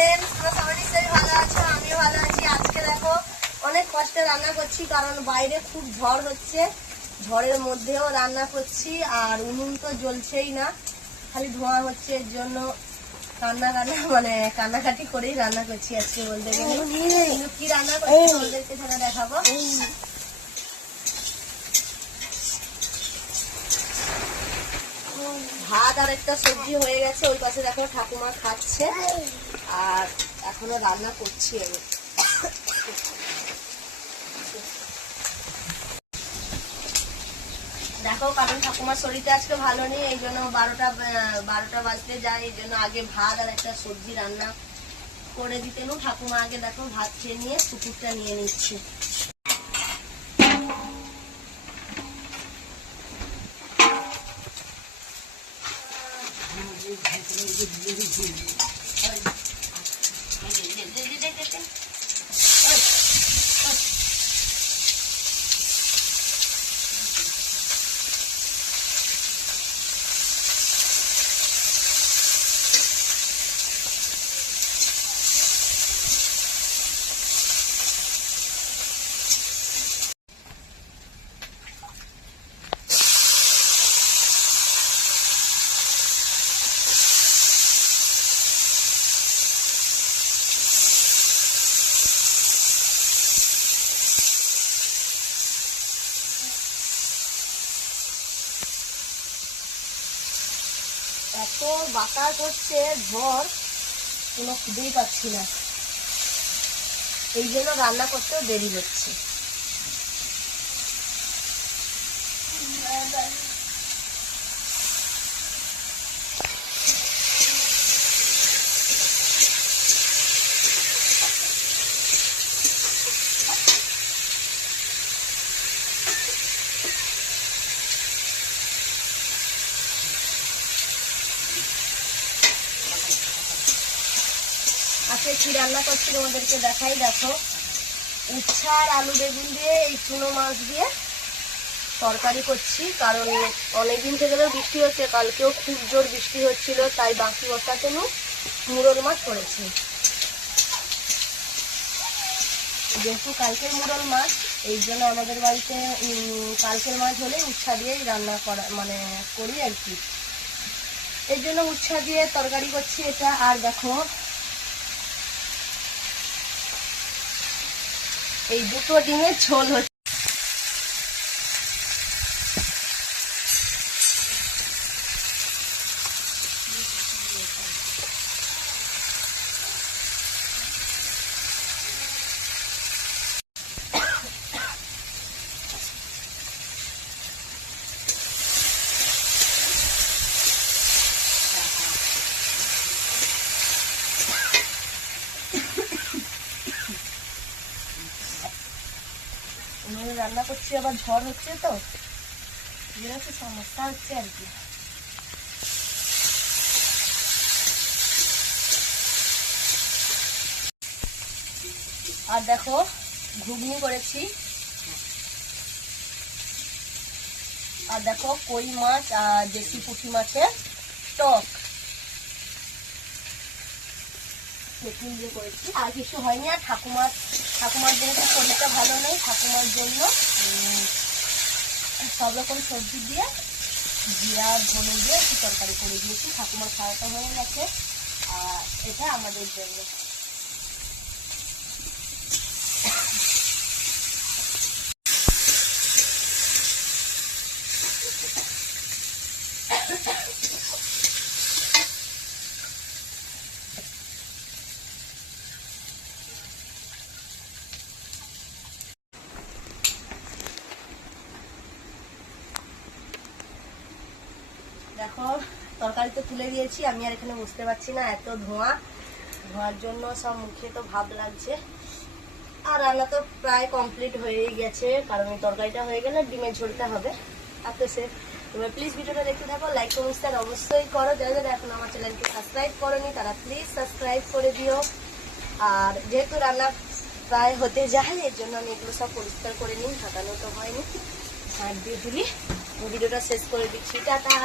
Friends তোমরা সবাই নিশ্চয়ই ভালো আছো আমিও ভালো আছি। আজকে দেখো অনেক কষ্টে রান্না করছি কারণ বাইরে খুব ঝড় হচ্ছে। ঝড়ের মধ্যেও রান্না করছি আর উনুন তো জ্বলছেই না। খালি ধোঁয়া হচ্ছে এর জন্য কান্না কান্না মানে কান্নাকাটি করেই রান্না করছি আজকে বলতে গেলে। কি রান্না করছি তোমাদেরকে সেটা দেখাবো। ভাত আর একটা সবজি হয়ে গেছে ওই পাশে দেখো ঠাকুমা খাচ্ছে। আর এখনও রান্না করছি আমি। দেখো, কারণ ঠাকুমার শরীরটা আজকে ভালো নেই, এই জন্য বারোটা বারোটা বাজতে যায়, এই জন্য আগে ভাত আর একটা সবজি রান্না করে দিতে নো। ঠাকুমা আগে দেখো ভাত খেয়ে নিয়ে কুকুরটা নিয়ে নিচ্ছে। এত বাতাস হচ্ছে ঝড় কোনো খুঁজেই পাচ্ছি না। এই জন্য রান্না করতেও দেরি হচ্ছে। আজকে কি রান্না করছি, তোমাদেরকে দেখাই, দেখো। উচ্ছা আর আলু বেগুন দিয়ে এই চুনো মাছ দিয়ে তরকারি করছি, কারণ অনেকদিন থেকে তো বৃষ্টি হচ্ছে, কালকেও খুব জোর বৃষ্টি হচ্ছিল, তাই বাকি বসাতে নু মুরল মাছ করেছি যেহেতু কালকের মুরল মাছ, এই জন্য আমাদের বাড়িতে কালকের মাছ হলে উচ্ছা দিয়েই রান্না করা মানে করি আর কি। এই জন্য উচ্ছা দিয়ে তরকারি করছি এটা, আর দেখো এই দুটো ডিমের ঝোল হচ্ছে উনুনে রান্না করছি, আবার ঝড় হচ্ছে তো। একটু সমস্যা হচ্ছে আর কি। আর দেখো, ঘুগনি করেছি। আর দেখো, কই মাছ আর দেশি পুঁটি মাছের টক। করেছি। আর কিছু হয়নি, আর ঠাকুমার ঠাকুমার যেহেতু শরীরটা ভালো নেই, ঠাকুমার জন্য সব রকম সবজি দিয়ে জিরা, ধনে দিয়ে একটু তরকারি করে দিয়েছি। ঠাকুমার খাওয়াটা হয়ে গেছে, আর এটা আমাদের জন্য। দেখো তরকারি তো তুলে দিয়েছি, আমি আর এখানে বুঝতে পারছি না এত ধোঁয়া। ধোঁয়ার জন্য সব মুখে তো ভাব লাগছে। আর রান্না তো প্রায় কমপ্লিট হয়েই গেছে, কারণ তরকারিটা হয়ে গেলে ডিমের ঝোলটা হবে। আর তো সে তোমরা প্লিজ ভিডিওটা দেখতে থাকো লাইক কমেন্ট শেয়ার অবশ্যই করো। যারা যারা এখন আমার চ্যানেলকে সাবস্ক্রাইব করোনি, তারা প্লিজ সাবস্ক্রাইব করে দিও। আর যেহেতু রান্না প্রায় হতে যায়, এর জন্য আমি এগুলো সব পরিষ্কার করে নিই হাঁটানো তো হয়নি। ঝাঁট দিয়ে দিলি ভিডিওটা শেষ করে দিচ্ছি। টাটা!